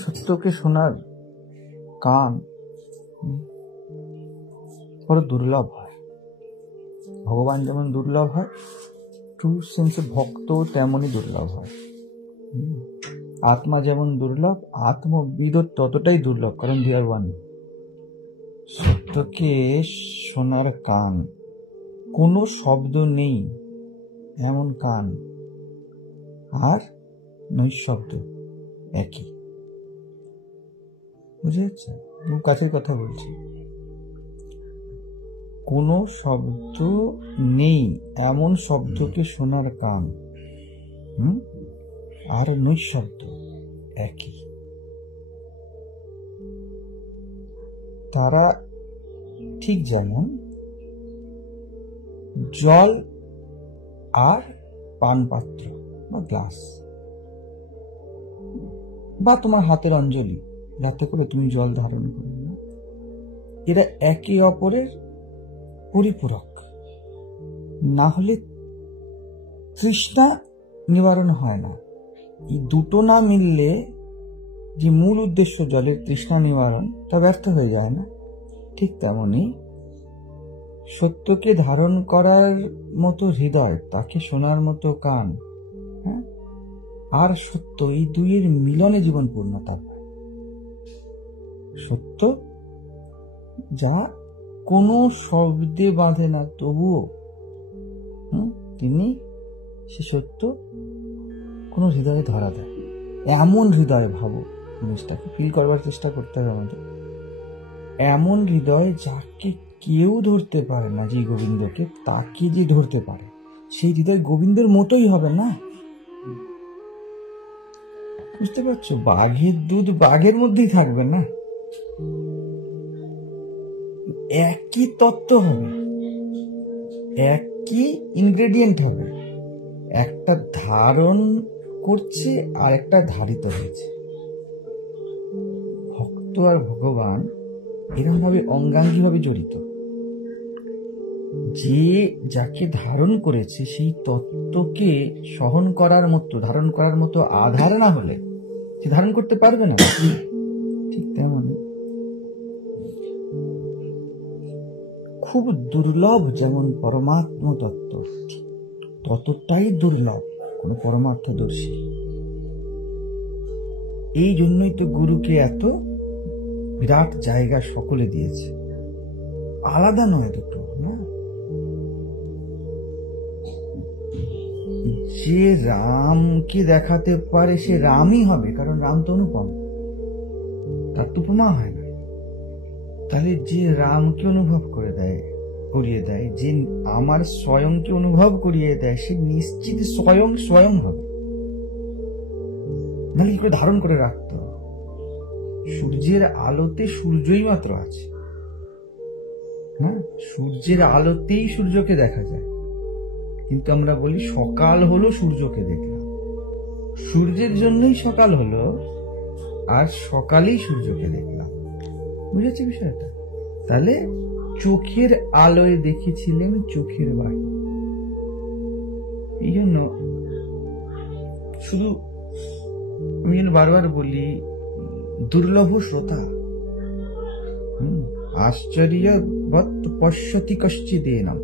সত্যকে শোনার কান বড় দুর্লভ হয়। ভগবান যেমন দুর্লভ হয়, ট্রু সেন্সে ভক্ত তেমনই দুর্লভ হয়। আত্মা যেমন দুর্লভ, আত্মবিদও ততটাই দুর্লভ, কারণ they are one। সত্যকে শোনার কান, কোনো শব্দ নেই এমন কান, আর নৈশব্দ একই। বুঝে যাচ্ছে? খুব কাছের কথা বলছি। কোনো শব্দ নেই এমন শব্দকে শোনার কান, আর নৈশব্দ একই। তারা ঠিক যেমন জল আর পানপাত্র বা গ্লাস, বা তোমার হাতের অঞ্জলি, যাতে করে তুমি জল ধারণ করো, এরা একে অপরের পরিপূরক। না হলে তৃষ্ণা নিবারণ হয় না। এই দুটো না মিললে যে মূল উদ্দেশ্য জলের তৃষ্ণা নিবারণ, তা ব্যর্থ হয়ে যায় না। ঠিক তেমনি সত্যকে ধারণ করার মতো হৃদয়, তাকে শোনার মতো কান, আর সত্য, এই দুইয়ের মিলনে জীবন পূর্ণতা পায়। সত্য যা কোনো শব্দে বাঁধে না, তবুও তিনি সে সত্য কোনো হৃদয়ে ধরা দেয়। এমন হৃদয়, ভাবো, জিনিসটাকে ফিল করবার চেষ্টা করতে হবে আমাদের। এমন হৃদয় যাকে কেউ ধরতে পারে না, যে গোবিন্দকে, তাকে যে ধরতে পারে, সেই হৃদয় গোবিন্দের মতোই হবে না। বুঝতে পারছো? বাঘের দুধ বাঘের মধ্যেই থাকবে না, একই তত্ত্ব হবে, একই ইনগ্রেডিয়েন্ট হবে। একটা ধারণ করছে আর একটা ধারিত হয়েছে। ভক্ত আর ভগবান এরকম ভাবে অঙ্গাঙ্গী ভাবে জড়িত। যে যাকে ধারণ করেছে সেই তত্ত্বকে সহন করার মতো, ধারণ করার মতো আধার না হলে সে ধারণ করতে পারবে না। ঠিক তেমনি খুব দুর্লভ যেমন পরমাত্ম তত্ত্ব, ততটাই দুর্লভ কোন পরমার্থদর্শী। এই জন্যই তো গুরুকে এত বিরাট জায়গা সকলে দিয়েছে, আলাদা নয় দুটো না। যে রামকে দেখাতে পারে সে রামই হবে, কারণ রাম তো অনুপম, তার তো উপমা হয় না। তাহলে যে রামকে অনুভব করিয়ে দেয়, যে আমার স্বয়ংকে অনুভব করিয়ে দেয়, সে নিশ্চিত স্বয়ং হবে। নাহলে কি করে ধারণ করে রাখতো? সূর্যের আলোতে সূর্যই মাত্র আছে, হ্যাঁ, সূর্যের আলোতেই সূর্যকে দেখা যায়। কিন্তু আমরা বলি সকাল হলো, সূর্যকে দেখলাম। সূর্যের জন্যই সকাল হলো, আর সকালেই সূর্যকে দেখলাম। বুঝেছি বিষয়টা? তাহলে চোখের আলোয় দেখেছিলেন চোখের বাণী। এই জন্য শুধু আমি বারবার বলি, দুর্লভ শ্রোতা, আশ্চর্যবৎ পশ্যতি কশ্চিদেনম।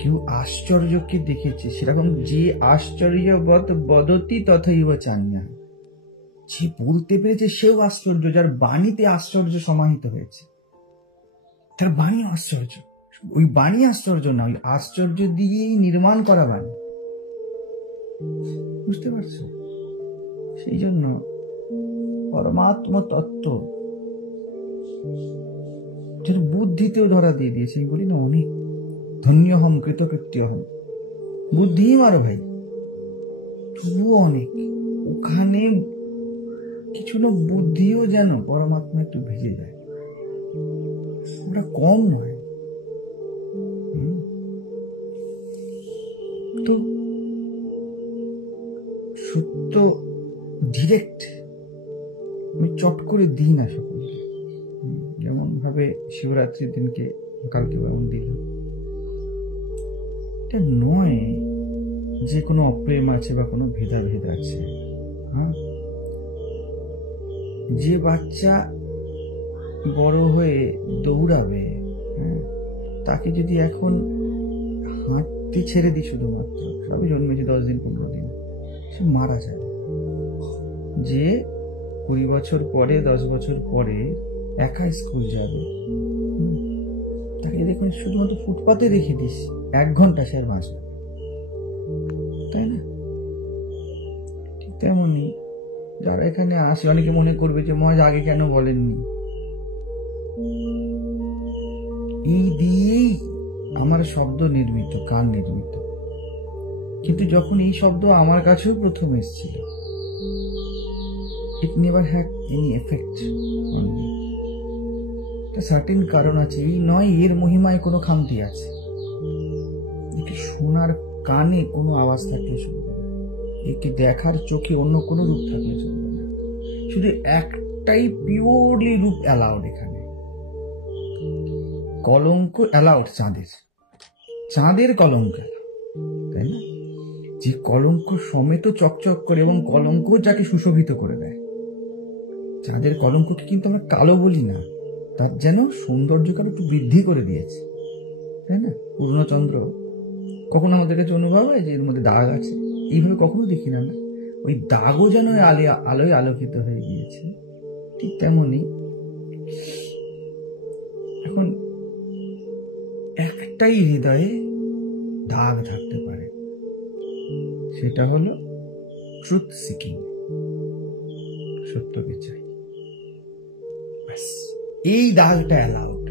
কেউ আশ্চর্যকে দেখেছে, সেরকম যে আশ্চর্যবৎ বদতি তথৈব চান্যা। যে বলতে পেরেছে সেও আশ্চর্য, যার বাণীতে আশ্চর্য সমাহিত হয়েছে, তার বাণী আশ্চর্য। ওই বাণী আশ্চর্য না, ওই আশ্চর্য দিয়েই নির্মাণ করা বাণী। বুঝতে পারছো? সেই জন্য পরমাত্ম তত্ত্ব যেন বুদ্ধিতেও ধরা দিয়ে দিয়েছে। আমি বলি না, অনেক ধন্য হম, কৃতকৃত্য হম, বুদ্ধি মারো ভাই, তবুও অনেক ওখানে কিছু না, বুদ্ধিও যেন পরমাত্মা একটু ভেজে যায়, ওটা কম নয়। তো সত্য ডিরেক্ট আমি চট করে দিই না সকলকে, যেমন ভাবে শিবরাত্রির দিনকে কালকে যেমন দিলাম। এটা নয় যে কোনো অপ্রেম আছে বা কোনো ভেদাভেদ আছে। হ্যাঁ, যে বাচ্চা বড় হয়ে দৌড়াবে, তাকে যদি এখন হাঁটতে ছেড়ে দিই, শুধুমাত্র সবই জন্মেছে 10 দিন 15 দিন, সে মারা যাবে। যে 20 বছর পরে 10 বছর পরে একা স্কুল যাবে, তাকে দেখুন শুধুমাত্র ফুটপাতে রেখে দিস 1 ঘন্টা, সে আর বাঁচবে, তাই না? ঠিক তেমনই যারা এখানে আসে, অনেকে মনে করবে যে মহারাজ আগে কেন বলেননি। এই দিয়েই আমার শব্দ নির্মিত, কান নির্মিত, কিন্তু যখন এই শব্দ আমার কাছেও প্রথম এসেছিল, it never had any effect on me. একটা সার্টেন কারণ আছে, এই নয় এর মহিমায় কোনো খামতি আছে। একে শোনার কানে কোনো আওয়াজ থাকলে চলবে না, একে দেখার চোখে অন্য কোনো রূপ থাকলে চলবে না, শুধু একটাই পিওরলি রূপ অ্যালাউড এখানে। কলঙ্ক অ্যালাউড চাঁদের কলঙ্ক, তাই না? যে কলঙ্ক সমেত চকচক করে এবং কলঙ্ক যাকে সুশোভিত করে দেয়। চাঁদের কলঙ্ককে কিন্তু আমরা কালো বলি না, তার যেন সৌন্দর্যকে একটু বৃদ্ধি করে দিয়েছে, তাই না? পূর্ণচন্দ্র কখনো আমাদের কাছে অনুভব হয় যে এর মধ্যে দাগ আছে, এইভাবে কখনো দেখি না, ওই দাগও যেন আলোয় আলোকিত হয়ে গিয়েছে। ঠিক তেমনই এখন একটাই হৃদয়ে দাগ থাকতে পারে, সেটা হলো ট্রুথ সিকিং, সত্যকে চাই। এই দাগটা অ্যালাউড,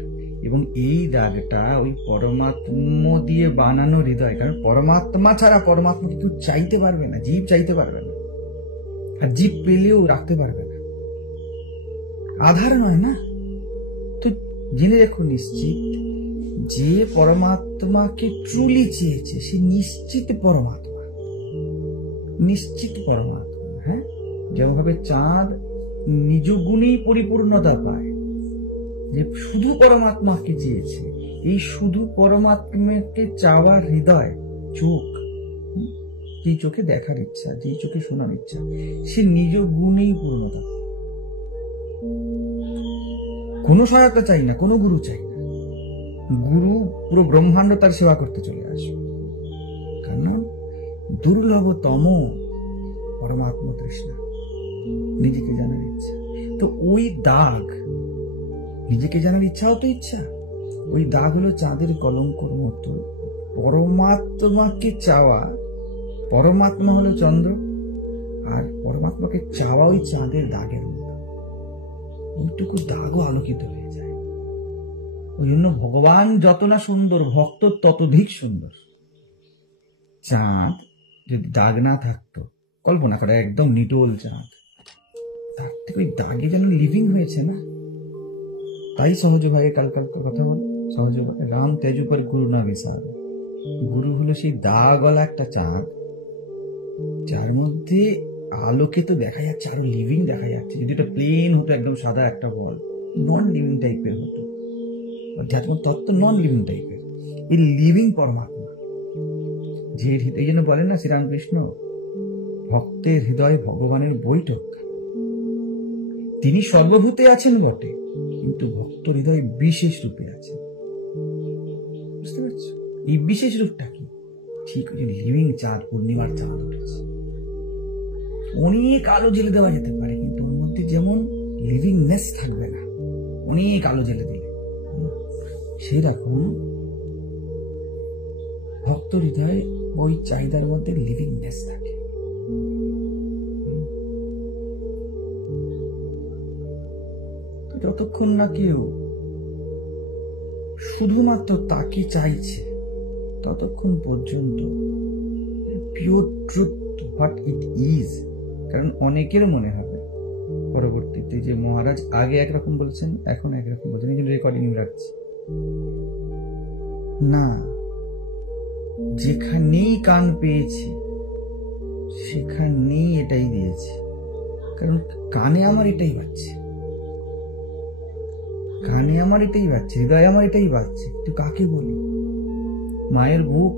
এবং এই দাগটা ওই পরমাত্মা দিয়ে বানানো হৃদয়। কারণ পরমাত্মা ছাড়া পরমাত্মা কিন্তু চাইতে পারবে না, জীব চাইতে পারবে না, আর জীব পেলেও রাখতে পারবে না, আধার নয় না। তো জেনে রেখো নিশ্চিত, যে পরমাত্মাকে ট্রুলি চেয়েছে সে নিশ্চিত পরমাত্মা, নিশ্চিত পরমাত্মা। হ্যাঁ, যেভাবে চাঁদ নিজ গুণেই পরিপূর্ণতা পায়, যে শুধু পরমাত্মাকে চেয়েছে, এই শুধু পরমাত্মাকে চাওয়ার হৃদয়, চোখ, যেই চোখে দেখার ইচ্ছা, যেই চোখে শোনার ইচ্ছা, সে নিজ গুণেই পূর্ণতা। কোনো সহায়তা চাই না, কোনো গুরু চাই না। গুরু পুরো ব্রহ্মাণ্ড তার সেবা করতে চলে আসবে, কারণ দুর্লভতম পরমাত্মা তৃষ্ণা, নিজেকে জানার ইচ্ছা। তো ওই দাগ, নিজেকে জানার ইচ্ছাও তো ইচ্ছা, ওই দাগ হলো চাঁদের কলঙ্কর মতো। পরমাত্মাকে চাওয়া, পরমাত্মা হলো চন্দ্র, আর পরমাত্মাকে চাওয়া ওই চাঁদের দাগের মতো, ওইটুকু দাগও আলোকিত হয়ে যায়। ওই জন্য ভগবান যত না সুন্দর, ভক্ত ততোধিক সুন্দর। চাঁদ যদি দাগ না থাকতো, কল্পনা করা একদম নিটোল চাঁদ, তার থেকে ওই দাগে যেন লিভিং হয়েছে না। তাই সহজ ভাগে কালকাল কথা বল, সহজ রাম তেজ উপর গুরু না বিশাল। গুরু হলো সেই দাগওয়ালা একটা চাঁদ, যার মধ্যে আলোকে তো দেখা যাচ্ছে, আরো লিভিং দেখা যাচ্ছে। যদি এটা প্লেন হতো, একদম সাদা একটা বল, নন লিভিং টাইপের হতো। অধ্যাত্ম তত্ত্ব নন লিভিং টাইপের, এই লিভিং পরমাত্মা। যে এই জন্য বলেন না শ্রীরামকৃষ্ণ, ভক্তের হৃদয় ভগবানের বৈঠক। তিনি সর্বভূতে আছেন বটে, কিন্তু ভক্ত হৃদয় বিশেষ রূপে আছেন। বুঝতে পারছো এই বিশেষ রূপটা কি? ঠিক ওই লিভিং চাঁদ, পূর্ণিমার চাঁদ উঠেছে। অনেক আলো জেলে দেওয়া যেতে পারে, কিন্তু ওর মধ্যে যেমন লিভিংনেস থাকবে না অনেক আলো জেলে দিলে। সেরকম ভক্ত হৃদয়ে ওই চাহিদার মধ্যে লিভিংনেস থাকে। যতক্ষণ না কেউ শুধুমাত্র তাকে চাইছে, ততক্ষণ পর্যন্ত pure truth what it is. কারণ অনেকের মনে হবে পরবর্তীতে যে মহারাজ আগে একরকম বলছেন, এখন একরকম বলছেন, এই জন্য রেকর্ডিং রাখছি না। যেখানেই কান পেয়েছি সেখানেই এটাই দিয়েছি, কারণ কানে আমার এটাই বাজছে, কানে আমার এটাই বাজছে, হৃদয় আমার এটাই বাজছে। তো কাকে বলি? মায়ের বুক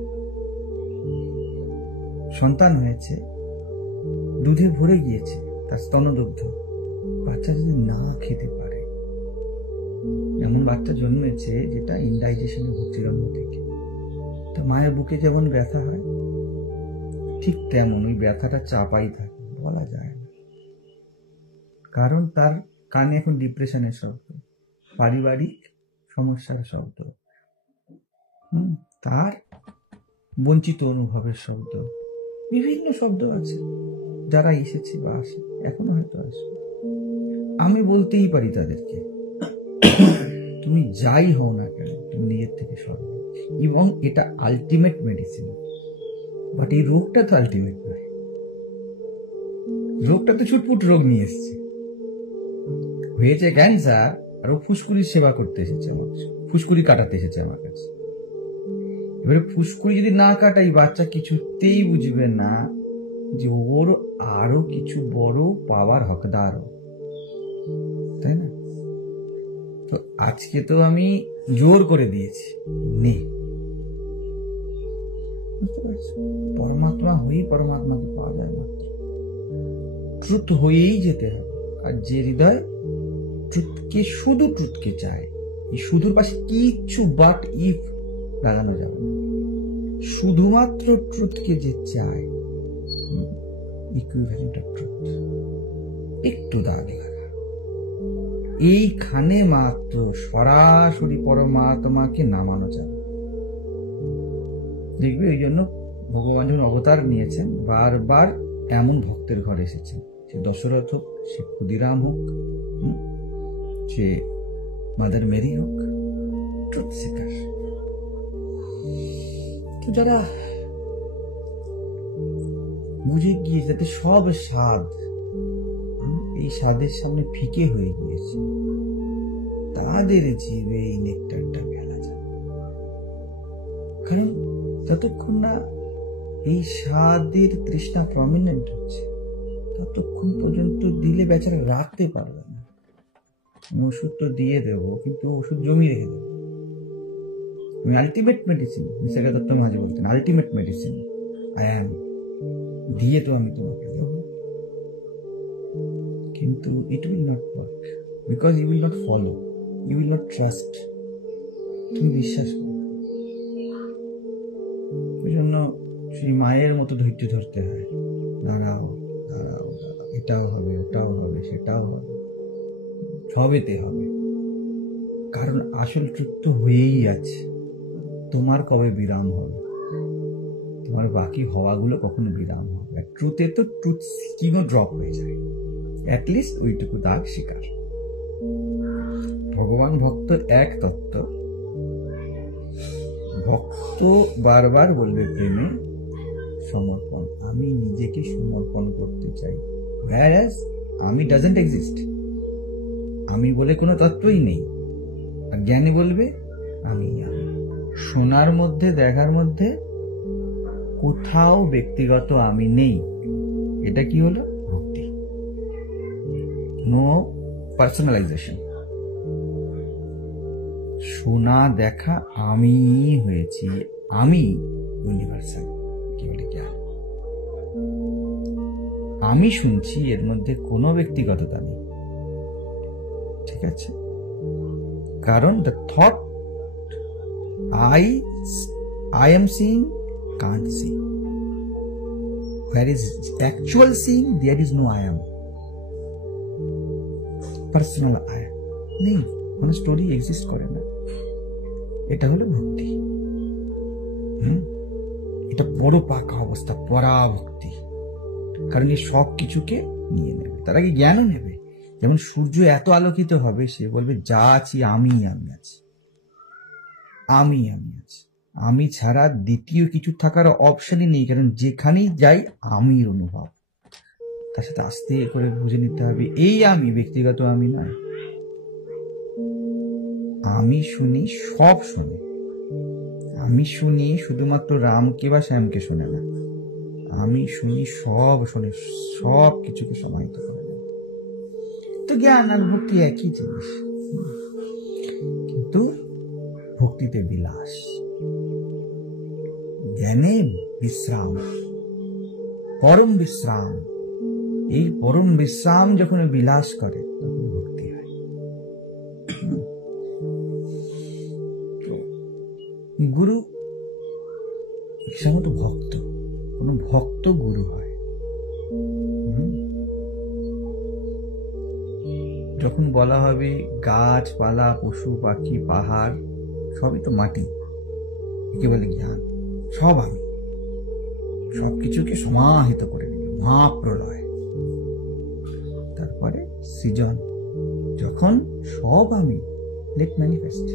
সন্তান হয়েছে, দুধে ভরে গিয়েছে, তার স্তনদুগ্ধ, বাচ্চা যদি না খেতে পারে, এমন বাচ্চা জন্মেছে যেটা ইনডাইজেশনে ভুগছে জন্ম থেকে, তো মায়ের বুকে যেমন ব্যথা হয় ঠিক তেমন ওই ব্যথাটা চাপাই থাকে, বলা যায় না। কারণ তার কানে এখন ডিপ্রেশনের শব্দ, পারিবারিক সমস্যার শব্দ, তার বঞ্চিত অনুভবের শব্দ, বিভিন্ন শব্দ আছে। যারা এসেছে বা আসে, এখনো হয়তো আসে, আমি বলতেই পারি তাদেরকে, তুমি যাই হও না কেন তুমি নিজের থেকে সরো। এবং এটা আলটিমেট মেডিসিন, বাট এই রোগটা তো আলটিমেট নয়। রোগটা তো ছুটপুট রোগ নিয়ে এসছে, হয়েছে ক্যান্সার, আর ও ফুসকুড়ির সেবা করতে এসেছে আমার, ফুসকুড়ি কাটাতে এসেছে আমার কাছে। এবারে ফুসকুড়ি যদি না কাটাই, বাচ্চা কিছুতেই বুঝবে না যে ওর আরো কিছু বড় পাওয়ার হকদার, তাই না? তো আজকে তো আমি জোর করে দিয়েছি, নে, বুঝতে পারছি পরমাত্মা হয়েই পরমাত্মাকে পাওয়া যায় মাত্র, ট্রুথ হয়েই যেতে হবে। আর যে হৃদয় ট্রুথকে, শুধু ট্রুথকে চায়, এই শুধুর পাশে কিচ্ছু বাট ইফ লাগানো যাবে না, শুধুমাত্র ট্রুথকে যে চায়, ইকুইভ্যালেন্ট অফ ট্রুথ, একটু দাগ লাগা, এইখানে মাত্র সরাসরি পরমাত্মাকে নামানো যাবে। দেখবে এই জন্য ভগবান যখন অবতার নিয়েছেন, বারবার এমন ভক্তের ঘরে এসেছেন, সে দশরথ হোক, সে ক্ষুদিরাম হোক, সে মাদার মেরি হোক, ট্রুথ সিকার। তো যারা বুঝে গিয়ে যাতে সব স্বাদ এই স্বাদের সামনে ফিকে হয়ে গিয়েছে, তাদের জীবে এই নেকটারটা ফেলা যাবে। কারণ যতক্ষণ না এই স্বাদের তৃষ্ণা প্রমিনেন্ট হচ্ছে, ততক্ষণ পর্যন্ত দিলে বেচারা রাখতে পারবে না। ওষুধ তো দিয়ে দেবো, কিন্তু ওষুধ জমি রেখে দেবো। আমি আলটিমেট মেডিসিন, নিসর্গ দত্ত মাঝে বলতেন, আলটিমেট মেডিসিন আই অ্যাম, দিয়ে তো আমি তোমাকে দেবো, কিন্তু it will not work, because you will not follow, you will not trust. তুমি বিশ্বাস করো। ওই জন্য সেই মায়ের মতো ধৈর্য ধরতে হয়, দাঁড়াও দাঁড়াও, এটাও হবে, ওটাও হবে, সেটাও হবে, সবেতে হবে। কারণ আসল ট্রুথ তো হয়েই আছে। তোমার কবে বিরাম হবে? তোমার বাকি হওয়াগুলো কখনো বিরাম হবে। আর ট্রুথে তো ট্রুথ সিকিংও ড্রপ হয়ে যায়, অ্যাটলিস্ট ওইটুকু দাগ স্বীকার। ভগবান ভক্ত এক তত্ত্ব, ভক্ত বারবার বলবে প্রেমে সমর্পণ, আমি নিজেকে সমর্পণ করতে চাই। whereas আমি ডাজন্ট এক্সিস্ট, আমি বলে কোনো তত্ত্বই নেই। আর জ্ঞানী বলবে আমি আমি। শোনার মধ্যে, দেখার মধ্যে কোথাও ব্যক্তিগত আমি নেই। এটা কি হলো? ভক্তি। No personalisation. শোনা দেখা আমি হয়েছি, আমি ইউনিভার্সাল, কি বলে জ্ঞান। আমি শুনছি, এর মধ্যে কোনো ব্যক্তিগততা নেই, ঠিক আছে? কারণ the thought I am seeing can't see. Where is actual seeing, there is no I am. Personal I am নেই, কোনো স্টোরি এক্সিস্ট করে না। এটা হলো ভক্তি। এটা বড় পাকা অবস্থা, পরাভক্তি। কারণ এই সব কিছুকে নিয়ে নেবে, তার আগে জ্ঞানও নেবে। যেমন সূর্য এত আলোকিত হবে, সে বলবে যা আছি আমি, আমি আছি, আমি আমি আছি। আমি ছাড়া দ্বিতীয় কিছু থাকার অপশনই নেই, কারণ যেখানেই যাই আমি অনুভব। তার সাথে আস্তে করে বুঝে নিতে হবে, এই আমি ব্যক্তিগত আমি নয়। আমি শুনি, সব শুনে। আমি শুনি শুধুমাত্র রামকে বা শ্যামকে শুনে না, আমি শুনি সব শুনে, সব কিছুকে সমাহিত করে দেয়। তো জ্ঞান আর ভক্তি একই জিনিস, কিন্তু ভক্তিতে বিলাস, জ্ঞানে বিশ্রাম, পরম বিশ্রাম, এই পরম বিশ্রাম যখন বিলাস করে তখন ভক্তি হয়। গুরু সাধারণত ভক্ত, কোন ভক্ত গুরু হয়। যখন বলা হবে গাছপালা, পশু পাখি, পাহাড় সবই তো মাটি, একে বলে জ্ঞান। সব আমি, সবকিছুকে সমাহিত করে নিল মহাপ্রলয়। তারপরে সৃজন, যখন সব আমি লেট ম্যানিফেস্ট,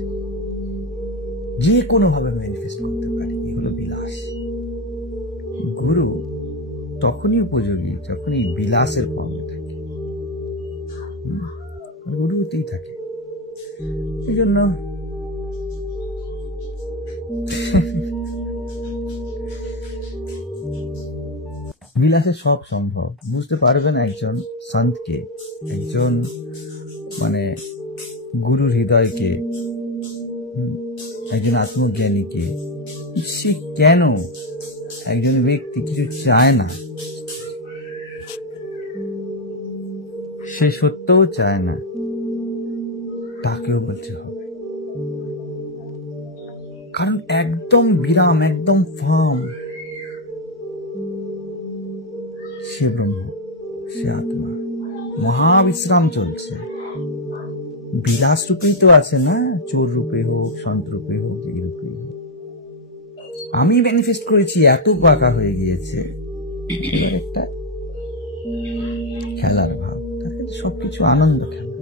যে কোনো ভাবে ম্যানিফেস্ট করতে পারি, এগুলো বিলাস। গুরু তখনই উপযোগী যখন এই বিলাসের ফর্মে থাকে, গুরু হতেই থাকে। এই জন্য বিলাসে সব সম্ভব। বুঝতে পারবেন একজন সন্তকে, একজন মানে গুরুর হৃদয়কে, একজন আত্মজ্ঞানীকে, সে কেন একজন ব্যক্তি কিছু চায় না, সে সত্যও চায় না, তাকেও বলতে হবে। কারণ একদম বিরাম, একদম ফার্ম, সে ব্রহ্ম, সে আত্মা, মহাবিশ্রাম চলছে। বিলাস রূপেই তো আছে না, চোর রূপে হোক, সন্ত রূপে হোক, যেই রূপেই হোক। আমি ম্যানিফেস্ট করেছি, এত পাকা হয়ে গিয়েছে, একটা খেলার ভাব। তার কাছে সবকিছু আনন্দ খেলা,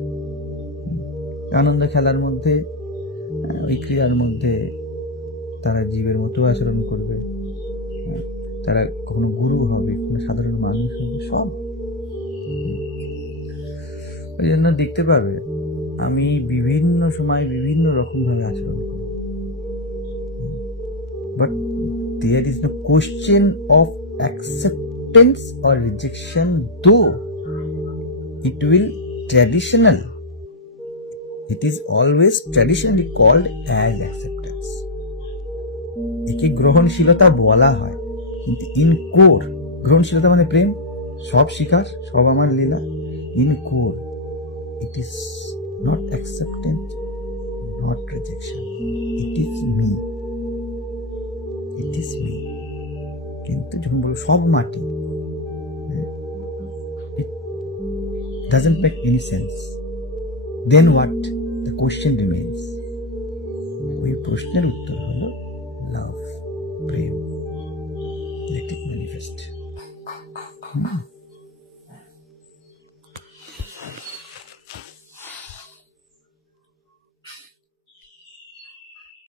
আনন্দ খেলার মধ্যে, ওই ক্রিয়ার মধ্যে তারা জীবের মতো আচরণ করবে, তারা কখনো গুরু হবে, কখনো সাধারণ মানুষ হবে, সব। ওই জন্য দেখতে পাবে আমি বিভিন্ন সময় বিভিন্ন রকম ভাবে আচরণ করি, but there is no question of acceptance or rejection, though it will traditional, it is always traditionally called as acceptance. একে গ্রহণশীলতা বলা হয়, কিন্তু ইন কোর, গ্রহণশীলতা মানে প্রেম, সব স্বীকার, সব আমার লীলা। In core it is not acceptance, not rejection, it is me, it is me. কিন্তু যখন বলো সব মাটি, it doesn't make any sense. Then what? The question remains. ওই প্রশ্নের উত্তর